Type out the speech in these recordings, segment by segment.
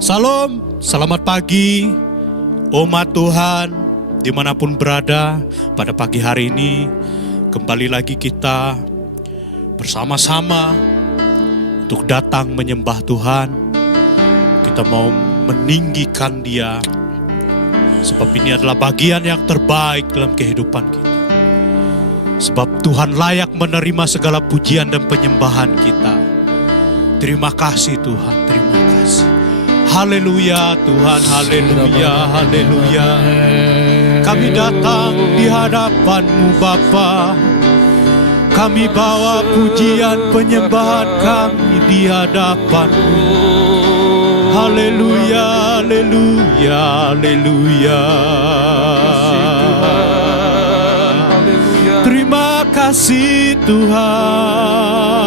Salam, selamat pagi, umat Tuhan, dimanapun berada pada pagi hari ini. Kembali lagi kita bersama-sama untuk datang menyembah Tuhan. Kita mau meninggikan Dia, sebab ini adalah bagian yang terbaik dalam kehidupan kita. Sebab Tuhan layak menerima segala pujian dan penyembahan kita. Terima kasih Tuhan, terima kasih. Haleluya Tuhan, haleluya, haleluya. Kami datang di hadapan-Mu Bapa. Kami bawa pujian penyembahan kami di hadapan-Mu. Haleluya, haleluya, haleluya. Terima kasih Tuhan.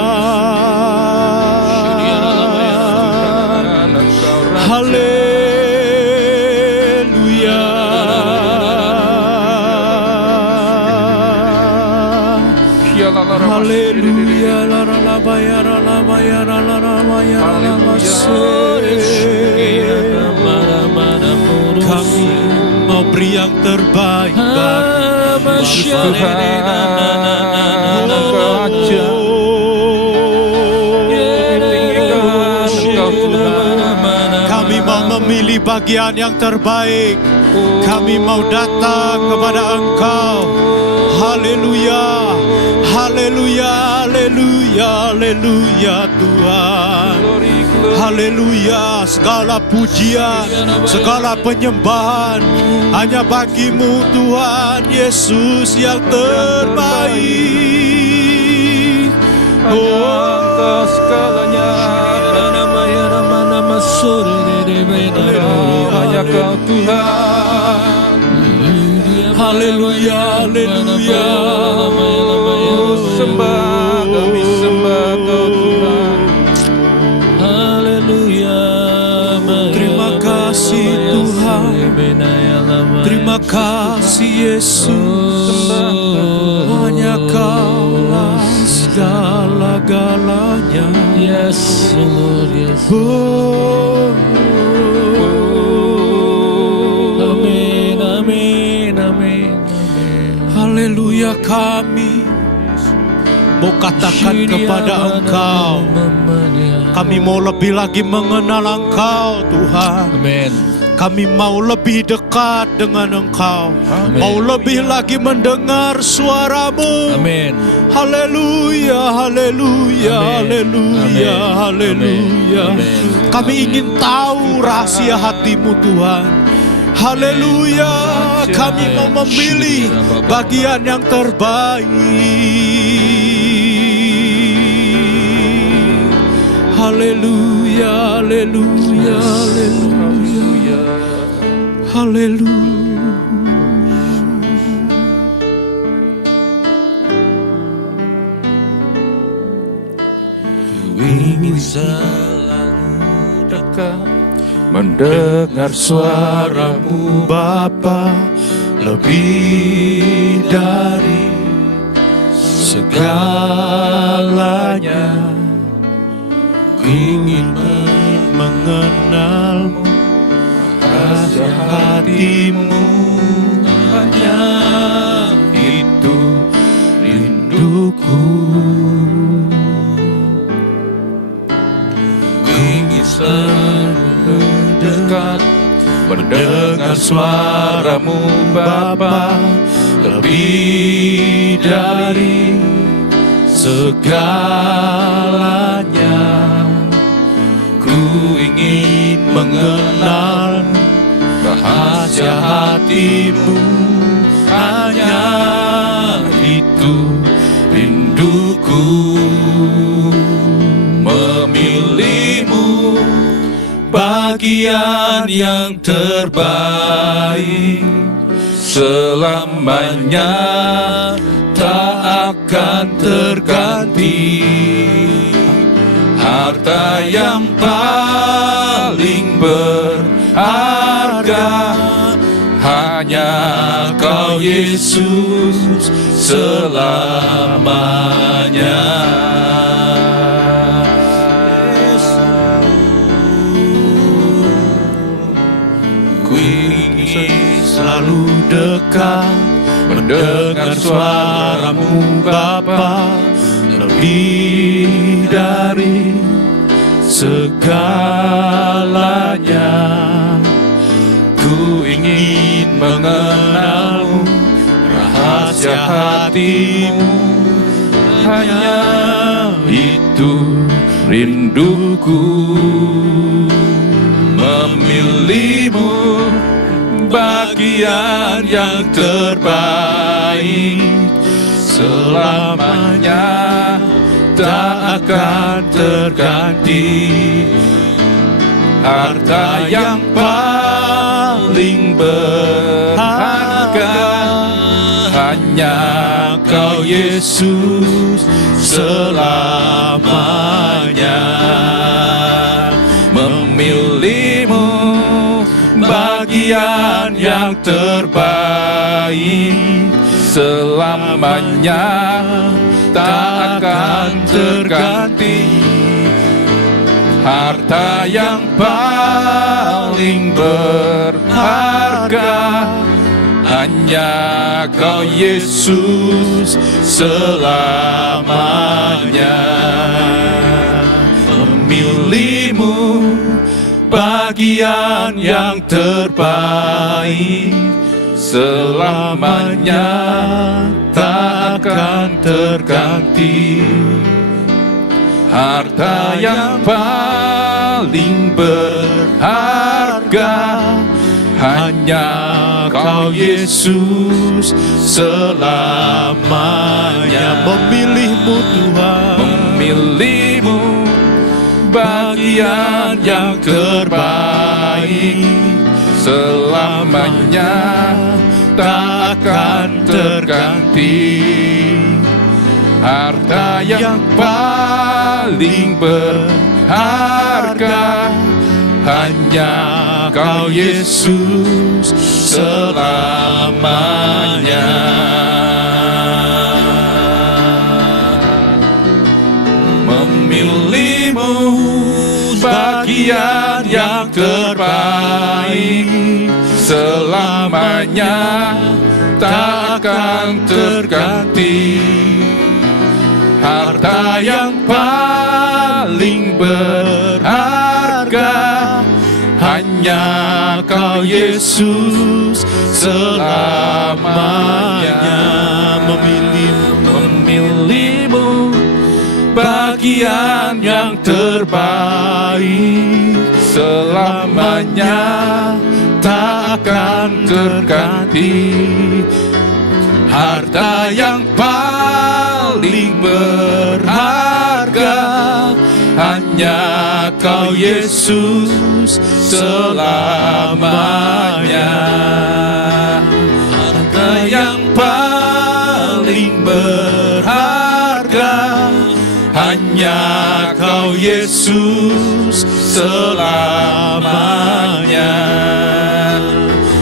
Haleluya. Haleluya. Kami mau beri yang terbaik bagi kami mau memilih bagian yang terbaik. Kami mau datang kepada Engkau. Haleluya, haleluya, haleluya, haleluya Tuhan. Haleluya, segala pujian, segala penyembahan hanya bagi-Mu Tuhan Yesus yang terbaik. Atas segalanya, hanya Kau Tuhan. Haleluya, haleluya. Sembah, kami sembah Kau Tuhan. Haleluya. Terima kasih Tuhan. Terima kasih Yesus. Hanya Kaulah segala-galanya. Yes, Lord, yes. Amin, amin, amin, amin. Haleluya, kami mau katakan kepada Engkau, kami mau lebih lagi mengenal Engkau Tuhan. Amin. Kami mau lebih dekat dengan Engkau. Amin. Mau lebih lagi mendengar suara-Mu. Amin. Haleluya, haleluya, haleluya, haleluya. Kami ingin tahu rahasia hati-Mu Tuhan. Haleluya, kami mau memilih bagian yang terbaik. Haleluya, haleluya, haleluya, haleluya. Ingin selalu dekat, mendengar suara-Mu Bapa, lebih dari segalanya. Ingin mengenal-Mu, rahasia hati-Mu, hanya itu rinduku. ingin selalu dekat, mendengar suara-Mu Bapa, lebih dari segalanya. Ku ingin mengenal rahasia hati-Mu, hanya itu rinduku. Memilih-Mu bagian yang terbaik, selamanya tak akan terganti. Harta yang paling berharga hanya Kau Yesus selamanya. dekat mendengar suara-Mu Bapa, lebih dari segalanya. Ku ingin mengenal-Mu, rahasia hati-Mu, hanya itu rinduku. Memilih-Mu bagian yang terbaik, selamanya tak akan terganti. Harta yang paling berharga, hanya Kau Yesus selamanya. Memilih-Mu bagian yang terbaik, selamanya tak akan terganti. Harta yang paling berharga, hanya Kau Yesus selamanya. Memilih-Mu bagian yang terbaik, selamanya tak akan terganti. Harta yang paling berharga, hanya Kau Yesus selamanya. Memilih-Mu Tuhan, memilih-Mu bagian yang terbaik, selamanya tak akan terganti. Harta yang paling berharga, hanya Kau Yesus selamanya. Memilih-Mu bagian yang terbaik, selamanya tak akan terganti. Harta yang paling berharga, hanya Kau Yesus selamanya. Memilih-Mu bagian yang terbaik, selamanya tak akan terganti. Harta yang paling berharga, hanya Kau Yesus selamanya. Harta yang paling berharga, hanya Kau Yesus selamanya.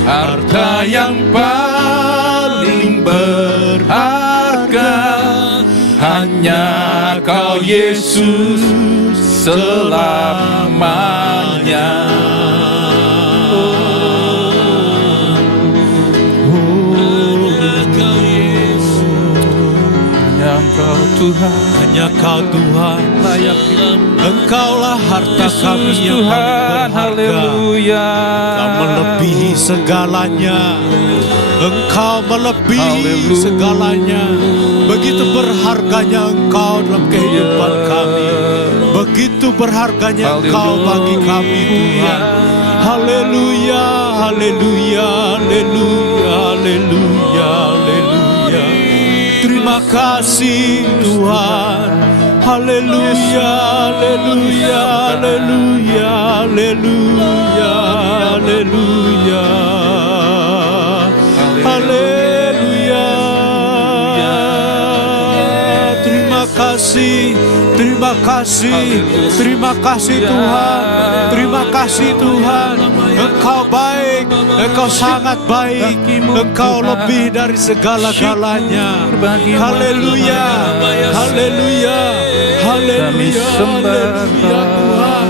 Harta yang paling berharga, hanya Kau Yesus selamanya. Hanya Engkau Tuhan, hanya Kau Tuhan, Engkaulah harta kami yang Tuhan, haleluya. Engkau melebihi segalanya, Engkau melebihi segalanya. Begitu berharganya Engkau dalam kehidupan kami, begitu berharganya Engkau bagi kami Tuhan. Haleluya, haleluya, haleluya, haleluya, haleluya. Terima kasih Tuhan. Haleluya, haleluya, haleluya, haleluya, haleluya, haleluya. Terima kasih, terima kasih, terima kasih Tuhan, terima kasih Tuhan. Engkau baik, Engkau sangat baik, Engkau lebih dari segala-galanya. Haleluya, haleluya, haleluya, haleluya Tuhan.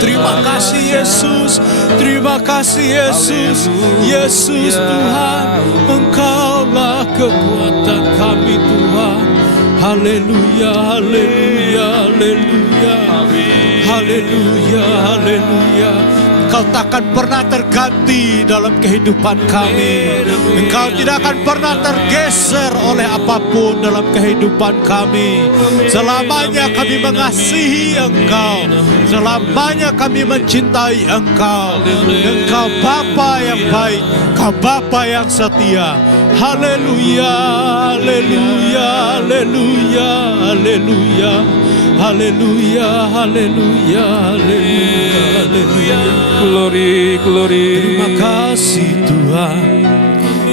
Terima Terima kasih Yesus, terima kasih Yesus. Yesus Tuhan, Engkaulah kekuatan kami Tuhan. Haleluya, haleluya, haleluya. Haleluya, haleluya. Engkau takkan pernah terganti dalam kehidupan kami. Engkau tidak akan pernah tergeser oleh apapun dalam kehidupan kami. Selamanya kami mengasihi Engkau. Selamanya kami mencintai Engkau. Engkau Bapa yang baik, Engkau Bapa yang setia. Haleluya, haleluya, haleluya, haleluya. Haleluya, haleluya, haleluya, haleluya. Glory, glory. Terima kasih Tuhan,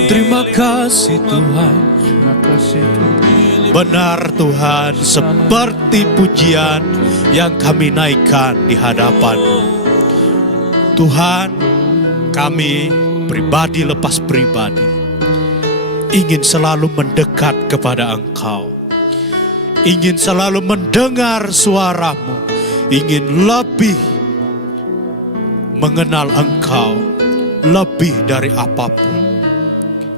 terima kasih Tuhan. Terima kasih Tuhan. Benar Tuhan, seperti pujian yang kami naikkan di hadapan Tuhan, kami pribadi lepas pribadi ingin selalu mendekat kepada Engkau. Ingin selalu mendengar suaramu, ingin lebih mengenal Engkau, lebih dari apapun.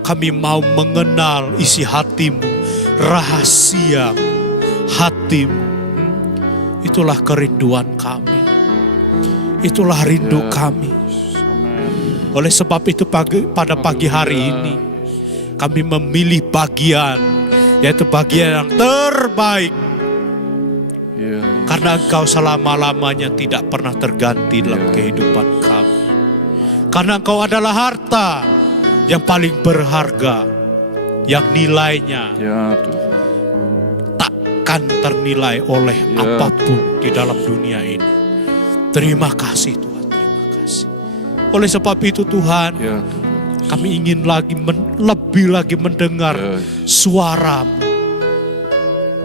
Kami mau mengenal isi hatimu, rahasia hatimu. Itulah kerinduan kami, itulah rindu kami. Oleh sebab itu pada pagi hari ini, kami memilih bagian, yaitu bagian yang terbaik. Karena Engkau selama-lamanya tidak pernah terganti dalam kehidupan kami. Karena Engkau adalah harta yang paling berharga, yang nilainya takkan ternilai oleh apapun di dalam dunia ini. Terima kasih Tuhan, terima kasih. Oleh sebab itu Tuhan, kami ingin lebih lagi mendengar suaramu,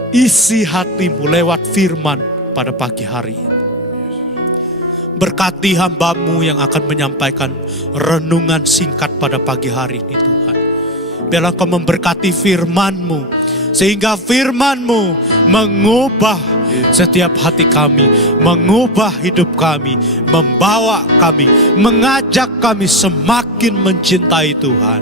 isi hatimu lewat firman pada pagi hari ini. Berkati hamba-Mu yang akan menyampaikan renungan singkat pada pagi hari ini Tuhan. Biarlah Kau memberkati firman-Mu, sehingga firman-Mu mengubah setiap hati kami, mengubah hidup kami, membawa kami, mengajak kami semakin mencintai Tuhan.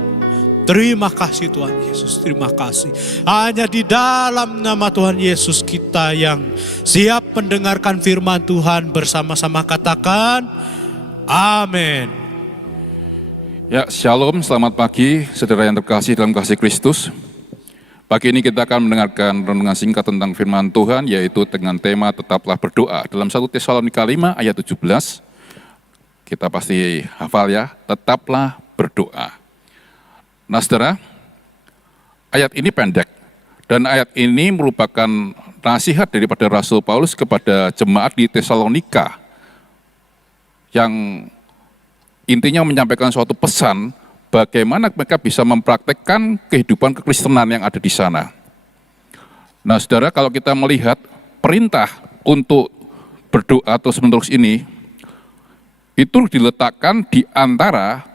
Terima kasih Tuhan Yesus, terima kasih. Hanya di dalam nama Tuhan Yesus kita yang siap mendengarkan firman Tuhan, bersama-sama katakan amin. Ya, shalom, selamat pagi saudara yang terkasih dalam kasih Kristus. Pagi ini kita akan mendengarkan renungan singkat tentang firman Tuhan, yaitu dengan tema tetaplah berdoa. Dalam 1 Tesalonika 5 ayat 17, kita pasti hafal ya, tetaplah berdoa. Nah saudara, ayat ini pendek, dan ayat ini merupakan nasihat daripada Rasul Paulus kepada jemaat di Tesalonika, yang intinya menyampaikan suatu pesan, bagaimana mereka bisa mempraktekkan kehidupan kekristenan yang ada di sana. Nah saudara, kalau kita melihat perintah untuk berdoa terus-menerus ini, itu diletakkan di antara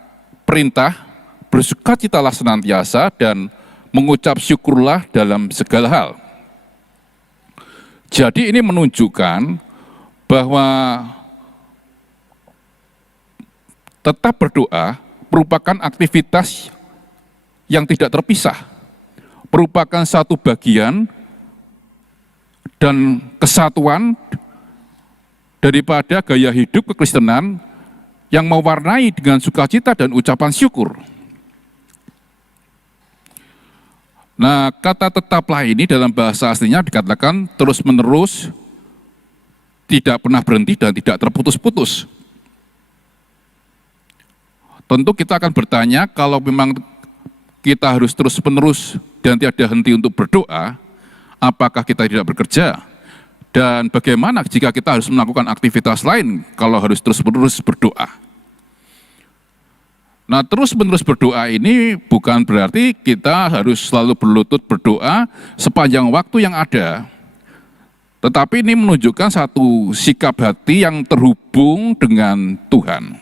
perintah bersukacitalah senantiasa dan mengucap syukurlah dalam segala hal. Jadi ini menunjukkan bahwa tetap berdoa merupakan aktivitas yang tidak terpisah, merupakan satu bagian dan kesatuan daripada gaya hidup kekristenan yang mewarnai dengan sukacita dan ucapan syukur. Nah, kata tetaplah ini dalam bahasa aslinya dikatakan terus-menerus, tidak pernah berhenti dan tidak terputus-putus. Tentu kita akan bertanya, kalau memang kita harus terus-menerus dan tiada henti untuk berdoa, apakah kita tidak bekerja? Dan bagaimana jika kita harus melakukan aktivitas lain kalau harus terus-menerus berdoa? Nah, terus-menerus berdoa ini bukan berarti kita harus selalu berlutut berdoa sepanjang waktu yang ada. Tetapi ini menunjukkan satu sikap hati yang terhubung dengan Tuhan.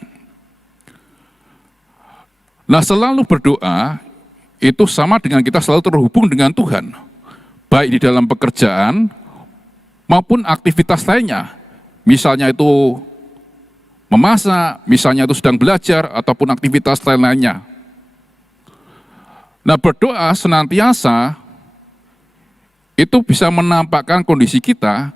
Nah, selalu berdoa itu sama dengan kita selalu terhubung dengan Tuhan, baik di dalam pekerjaan maupun aktivitas lainnya. Misalnya itu memasak, misalnya itu sedang belajar, ataupun aktivitas lain-lainnya. Nah, berdoa senantiasa itu bisa menampakkan kondisi kita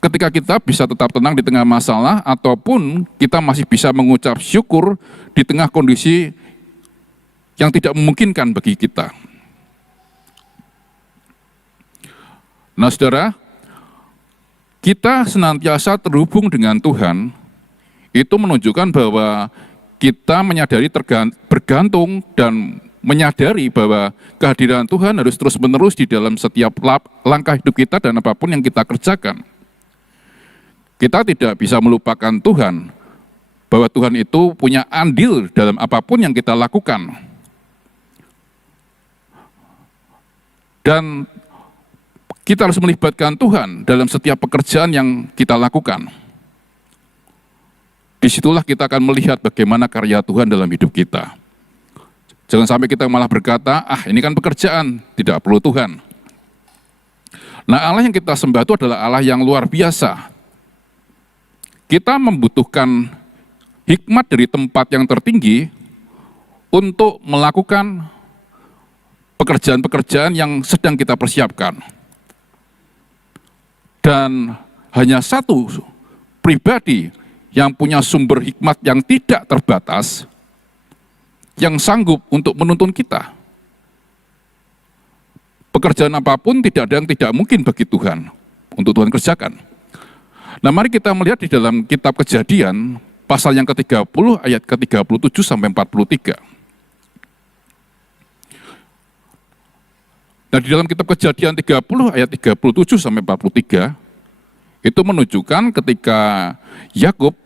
ketika kita bisa tetap tenang di tengah masalah, ataupun kita masih bisa mengucap syukur di tengah kondisi yang tidak memungkinkan bagi kita. Nah, saudara, kita senantiasa terhubung dengan Tuhan, itu menunjukkan bahwa kita menyadari bergantung dan menyadari bahwa kehadiran Tuhan harus terus-menerus di dalam setiap langkah hidup kita dan apapun yang kita kerjakan. Kita tidak bisa melupakan Tuhan, bahwa Tuhan itu punya andil dalam apapun yang kita lakukan. Dan kita harus melibatkan Tuhan dalam setiap pekerjaan yang kita lakukan. Disitulah kita akan melihat bagaimana karya Tuhan dalam hidup kita. Jangan sampai kita malah berkata, ini kan pekerjaan, tidak perlu Tuhan. Nah, Allah yang kita sembah itu adalah Allah yang luar biasa. Kita membutuhkan hikmat dari tempat yang tertinggi untuk melakukan pekerjaan-pekerjaan yang sedang kita persiapkan. Dan hanya satu pribadi yang punya sumber hikmat yang tidak terbatas, yang sanggup untuk menuntun kita. Pekerjaan apapun tidak ada yang tidak mungkin bagi Tuhan, untuk Tuhan kerjakan. Nah, mari kita melihat di dalam kitab Kejadian, pasal yang ke-30, ayat ke-37 sampai 43. Nah, di dalam kitab Kejadian 30 ayat 37 sampai 43 itu menunjukkan ketika Yakub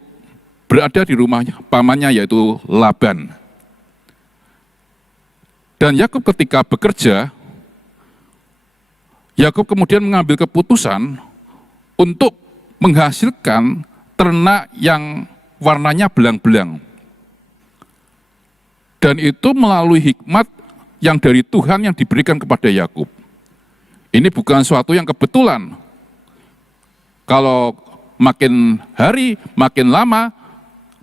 berada di rumah pamannya yaitu Laban. Dan Yakub ketika bekerja, Yakub kemudian mengambil keputusan untuk menghasilkan ternak yang warnanya belang-belang. Dan itu melalui hikmat yang dari Tuhan yang diberikan kepada Yakub. Ini bukan suatu yang kebetulan. Kalau makin hari, makin lama,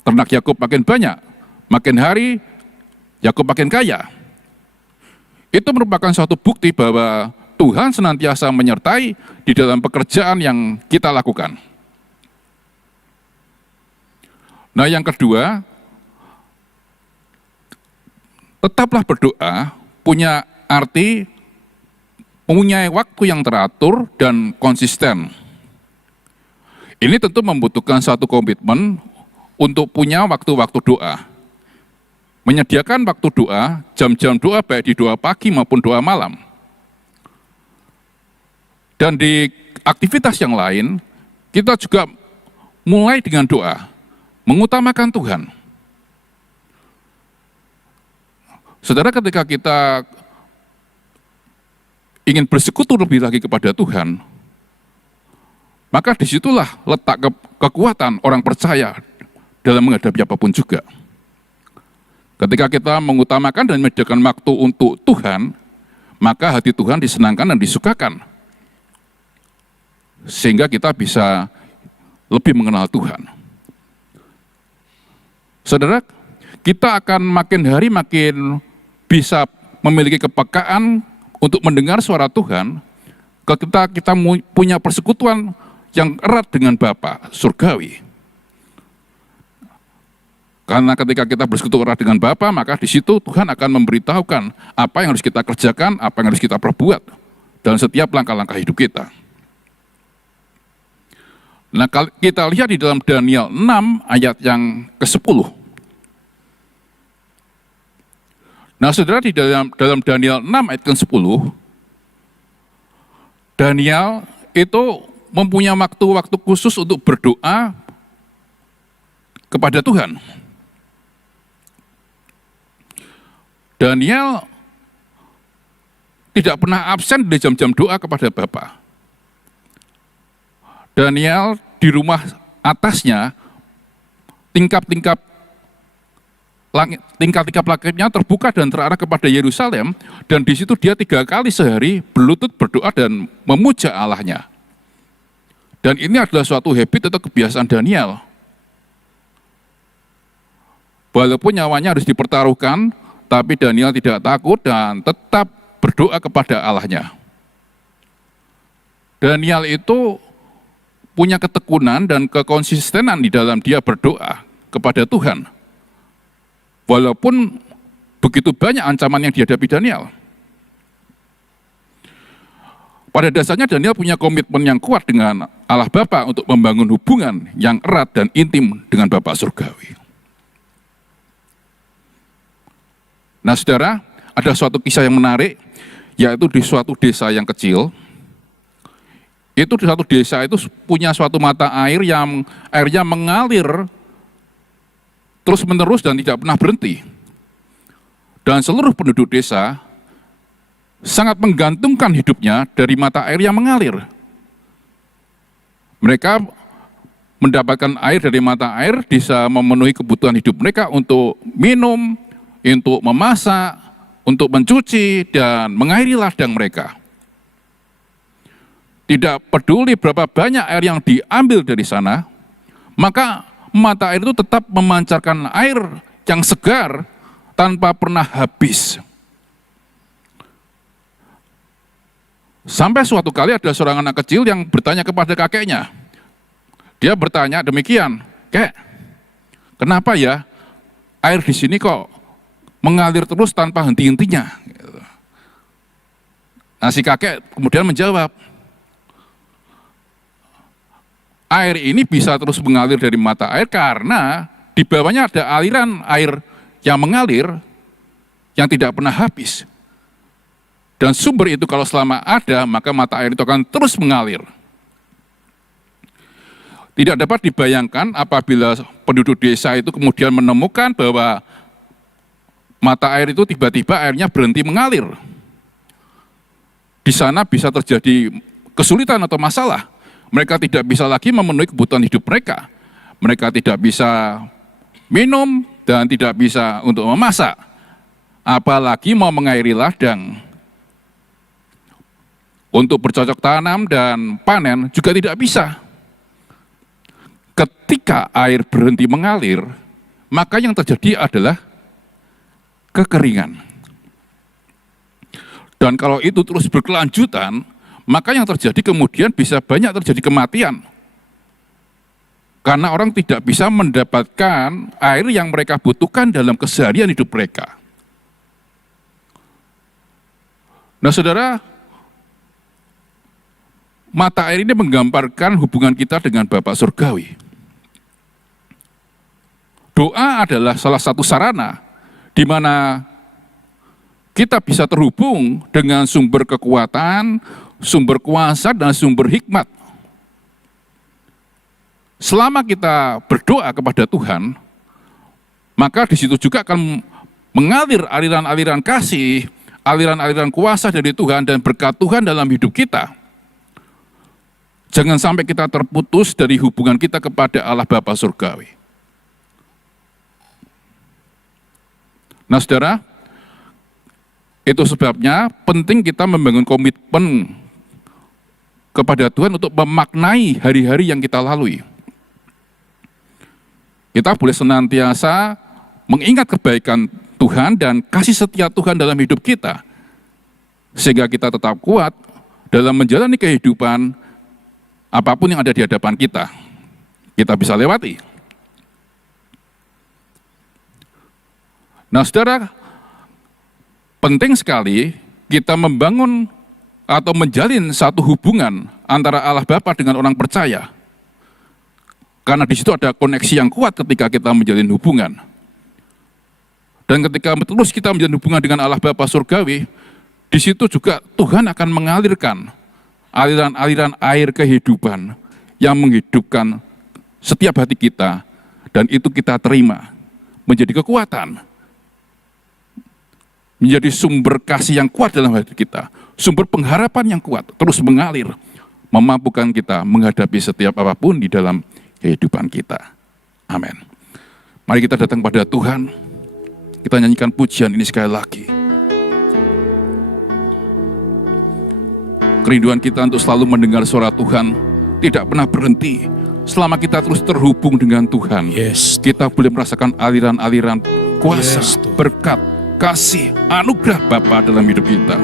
ternak Yakub makin banyak. Makin hari, Yakub makin kaya. Itu merupakan suatu bukti bahwa Tuhan senantiasa menyertai di dalam pekerjaan yang kita lakukan. Nah, yang kedua, tetaplah berdoa punya arti mempunyai waktu yang teratur dan konsisten. Ini tentu membutuhkan satu komitmen untuk punya waktu-waktu doa. Menyediakan waktu doa, jam-jam doa baik di doa pagi maupun doa malam. Dan di aktivitas yang lain, kita juga mulai dengan doa, mengutamakan Tuhan. Saudara, ketika kita ingin bersekutu lebih lagi kepada Tuhan, maka disitulah letak kekuatan orang percaya dalam menghadapi apapun juga. Ketika kita mengutamakan dan menyediakan waktu untuk Tuhan, maka hati Tuhan disenangkan dan disukakan. Sehingga kita bisa lebih mengenal Tuhan. Saudara, kita akan makin hari makin bisa memiliki kepekaan untuk mendengar suara Tuhan ketika kita punya persekutuan yang erat dengan Bapa surgawi. Karena ketika kita bersekutu erat dengan Bapa, maka di situ Tuhan akan memberitahukan apa yang harus kita kerjakan, apa yang harus kita perbuat dalam setiap langkah-langkah hidup kita. Nah, kita lihat di dalam Daniel 6 ayat yang ke-10. Nah, saudara, di dalam Daniel 6 ayat ke-10, Daniel itu mempunyai waktu-waktu khusus untuk berdoa kepada Tuhan. Daniel tidak pernah absen di jam-jam doa kepada Bapa. Daniel di rumah atasnya, tingkap-tingkap langitnya terbuka dan terarah kepada Yerusalem, dan di situ dia 3 kali sehari berlutut berdoa dan memuja Allahnya. Dan ini adalah suatu habit atau kebiasaan Daniel. Walaupun nyawanya harus dipertaruhkan, tapi Daniel tidak takut dan tetap berdoa kepada Allahnya. Daniel itu punya ketekunan dan kekonsistenan di dalam dia berdoa kepada Tuhan. Walaupun begitu banyak ancaman yang dihadapi Daniel. Pada dasarnya Daniel punya komitmen yang kuat dengan Allah Bapa untuk membangun hubungan yang erat dan intim dengan Bapa Surgawi. Nah saudara, ada suatu kisah yang menarik, yaitu di suatu desa yang kecil. Itu di suatu desa itu punya suatu mata air yang airnya mengalir terus menerus dan tidak pernah berhenti. Dan seluruh penduduk desa sangat menggantungkan hidupnya dari mata air yang mengalir. Mereka mendapatkan air dari mata air, bisa memenuhi kebutuhan hidup mereka untuk minum, untuk memasak, untuk mencuci, dan mengairi ladang mereka. Tidak peduli berapa banyak air yang diambil dari sana, maka mata air itu tetap memancarkan air yang segar tanpa pernah habis. Sampai suatu kali ada seorang anak kecil yang bertanya kepada kakeknya. Dia bertanya demikian, "Kek, kenapa ya air di sini kok mengalir terus tanpa henti-hentinya?" Nah si kakek kemudian menjawab, "Air ini bisa terus mengalir dari mata air karena di bawahnya ada aliran air yang mengalir yang tidak pernah habis. Dan sumber itu kalau selama ada, maka mata air itu akan terus mengalir." Tidak dapat dibayangkan apabila penduduk desa itu kemudian menemukan bahwa mata air itu tiba-tiba airnya berhenti mengalir. Di sana bisa terjadi kesulitan atau masalah. Mereka tidak bisa lagi memenuhi kebutuhan hidup mereka. Mereka tidak bisa minum dan tidak bisa untuk memasak. Apalagi mau mengairi ladang. Untuk bercocok tanam dan panen juga tidak bisa. Ketika air berhenti mengalir, maka yang terjadi adalah kekeringan. Dan kalau itu terus berkelanjutan, maka yang terjadi kemudian bisa banyak terjadi kematian. Karena orang tidak bisa mendapatkan air yang mereka butuhkan dalam keseharian hidup mereka. Nah saudara, mata air ini menggambarkan hubungan kita dengan Bapa Surgawi. Doa adalah salah satu sarana di mana kita bisa terhubung dengan sumber kekuatan, sumber kuasa, dan sumber hikmat. Selama kita berdoa kepada Tuhan, maka di situ juga akan mengalir aliran-aliran kasih, aliran-aliran kuasa dari Tuhan dan berkat Tuhan dalam hidup kita. Jangan sampai kita terputus dari hubungan kita kepada Allah Bapa Surgawi. Nah saudara, itu sebabnya penting kita membangun komitmen kepada Tuhan untuk memaknai hari-hari yang kita lalui. Kita boleh senantiasa mengingat kebaikan Tuhan dan kasih setia Tuhan dalam hidup kita, sehingga kita tetap kuat dalam menjalani kehidupan apapun yang ada di hadapan kita. Kita bisa lewati. Nah saudara, penting sekali kita membangun atau menjalin satu hubungan antara Allah Bapa dengan orang percaya. Karena di situ ada koneksi yang kuat ketika kita menjalin hubungan. Dan ketika terus kita menjalin hubungan dengan Allah Bapa Surgawi, di situ juga Tuhan akan mengalirkan aliran-aliran air kehidupan yang menghidupkan setiap hati kita, dan itu kita terima menjadi kekuatan. Menjadi sumber kasih yang kuat dalam hati kita, sumber pengharapan yang kuat, terus mengalir, memampukan kita menghadapi setiap apapun di dalam kehidupan kita. Amin. Mari kita datang pada Tuhan, kita nyanyikan pujian ini sekali lagi. Kerinduan kita untuk selalu mendengar suara Tuhan tidak pernah berhenti, selama kita terus terhubung dengan Tuhan, Yes. kita boleh merasakan aliran-aliran kuasa, Yes, Tuhan. berkat, kasih, anugerah Bapa dalam hidup kita.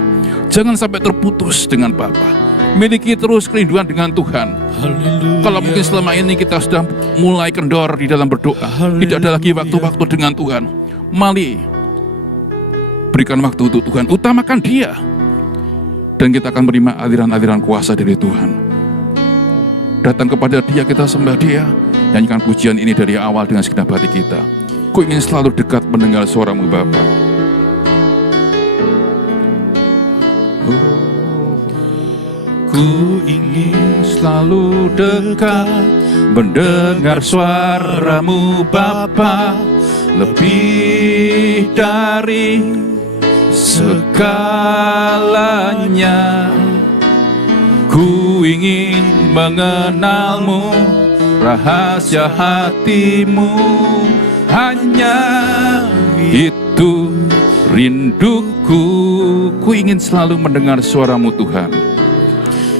Jangan sampai terputus dengan Bapa. Miliki terus kerinduan dengan Tuhan. Haleluya. Kalau mungkin selama ini kita sudah mulai kendor di dalam berdoa, tidak ada lagi waktu-waktu dengan Tuhan, mari berikan waktu untuk Tuhan, utamakan Dia, dan kita akan menerima aliran-aliran kuasa dari Tuhan. Datang kepada Dia, kita sembah Dia, nyanyikan pujian ini dari awal dengan segenap hati kita. Ku ingin selalu dekat mendengar suara-Mu Bapa. Ku ingin selalu dekat mendengar suara-Mu Bapa, lebih dari segalanya. Ku ingin mengenal-Mu, rahasia hati-Mu, hanya itu rinduku. Ku ingin selalu mendengar suara-Mu Tuhan.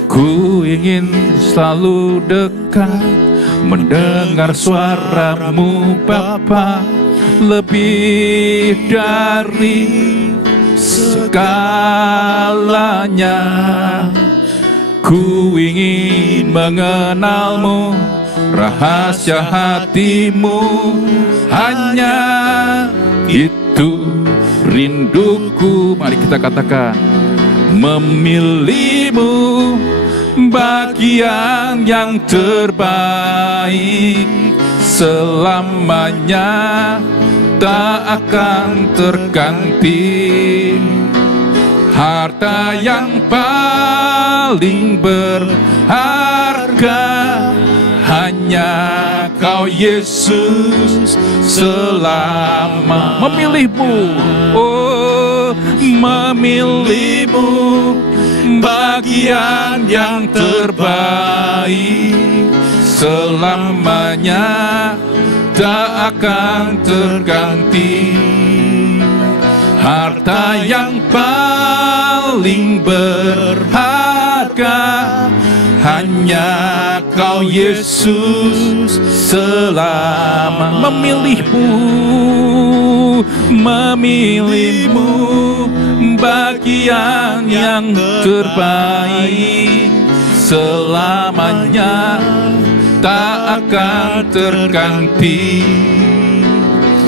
Ku ingin selalu dekat mendengar suara-Mu Bapa, lebih dari segalanya. Ku ingin mengenal-Mu, rahasia hati-Mu, hanya itu rinduku. Mari kita katakan, memilih-Mu bagian yang terbaik, selamanya tak akan terganti. Harta yang paling berharga, hanya Kau Yesus selama. Memilih-Mu, oh memilih-Mu bagian yang terbaik, selamanya tak akan terganti. Harta yang paling berharga, hanya Kau Yesus selama. Memilih-Mu, memilih-Mu bagian yang terbaik, selamanya tak akan terganti.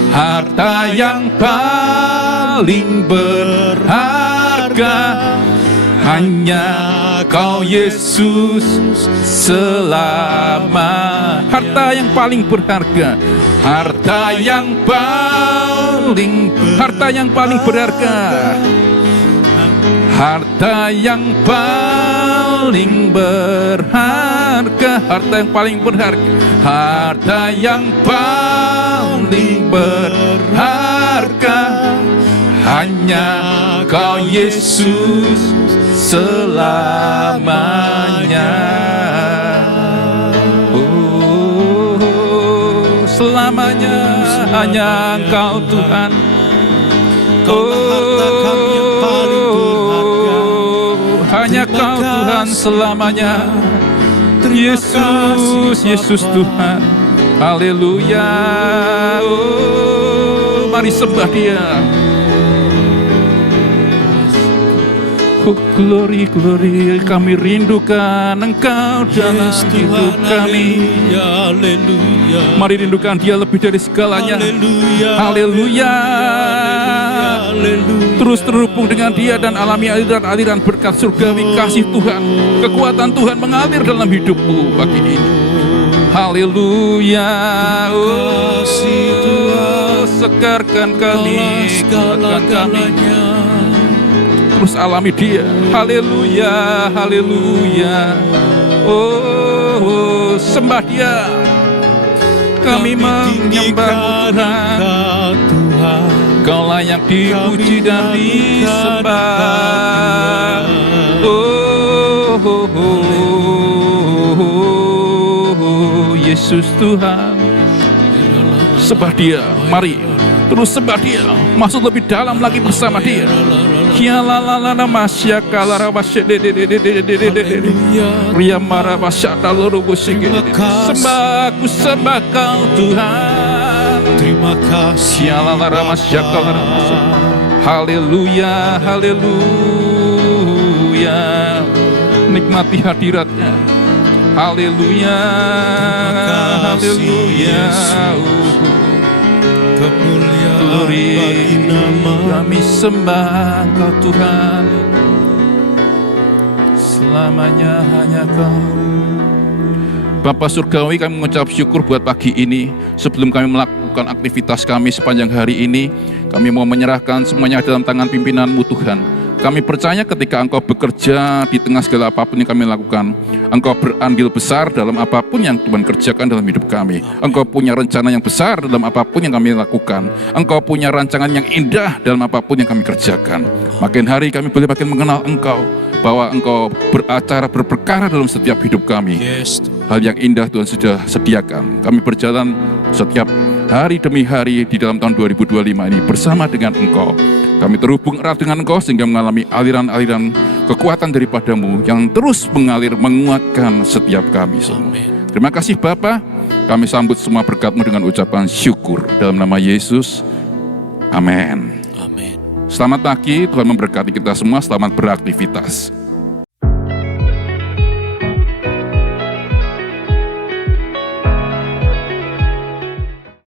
Harta yang paling berharga, hanya Kau Yesus selama. Harta yang paling berharga, harta yang paling berharga, harta yang paling berharga, harta yang paling berharga, harta yang paling berharga, hanya Kau Yesus selamanya. Oh, selamanya hanya Engkau Tuhan. Hanya Kau Tuhan selamanya. Yesus, Yesus Tuhan. Haleluya. Oh, mari sembah Dia. Oh, glory, glory, kami rindukan Engkau dalam hidup kami. Haleluya. Mari rindukan Dia lebih dari segalanya. Haleluya. Haleluya. Haleluya. Terus terhubung dengan Dia dan alami aliran-aliran berkat surgawi kasih Tuhan. Kekuatan Tuhan mengalir dalam hidupmu pagi ini. Haleluya. Oh, segarkan kami, kuatkan kami. Terus alami Dia. Haleluya, haleluya. Oh, sembah Dia. Kami menyembah Tuhan. Kau layak dipuji dan disembah. Oh, oh, oh, Yesus Tuhan. Sembah Dia, mari terus sembah Dia, masuk lebih dalam lagi bersama Dia. Ya la la la masya kalara masya de Ria mara masya daluru busik. Sembah ku sembah Kau Tuhan. Terima kasih Ya la la masya kalara masya. Haleluya, haleluya. Nikmati hadiratnya. Haleluya, haleluya. kemuliaan Glory, bagi nama kami sembah Kau Tuhan. Selamanya hanya Kau. Bapa Surgawi, kami mengucap syukur buat pagi ini. Sebelum kami melakukan aktivitas kami sepanjang hari ini, kami mau menyerahkan semuanya dalam tangan pimpinan-Mu Tuhan. Kami percaya ketika Engkau bekerja di tengah segala apapun yang kami lakukan, Engkau berandil besar dalam apapun yang Tuhan kerjakan dalam hidup kami. Engkau punya rencana yang besar dalam apapun yang kami lakukan. Engkau punya rancangan yang indah dalam apapun yang kami kerjakan. Makin hari kami boleh makin mengenal Engkau, bahwa Engkau beracara berperkara dalam setiap hidup kami. Yes, Tuhan. Hal yang indah Tuhan sudah sediakan. Kami berjalan setiap hari demi hari di dalam tahun 2025 ini bersama dengan Engkau. Kami terhubung erat dengan Engkau sehingga mengalami aliran-aliran kekuatan daripada-Mu yang terus mengalir menguatkan setiap kami semua. Terima kasih Bapa. Kami sambut semua berkat-Mu dengan ucapan syukur dalam nama Yesus. Amin. Amin. Selamat pagi, Tuhan memberkati kita semua. Selamat beraktivitas.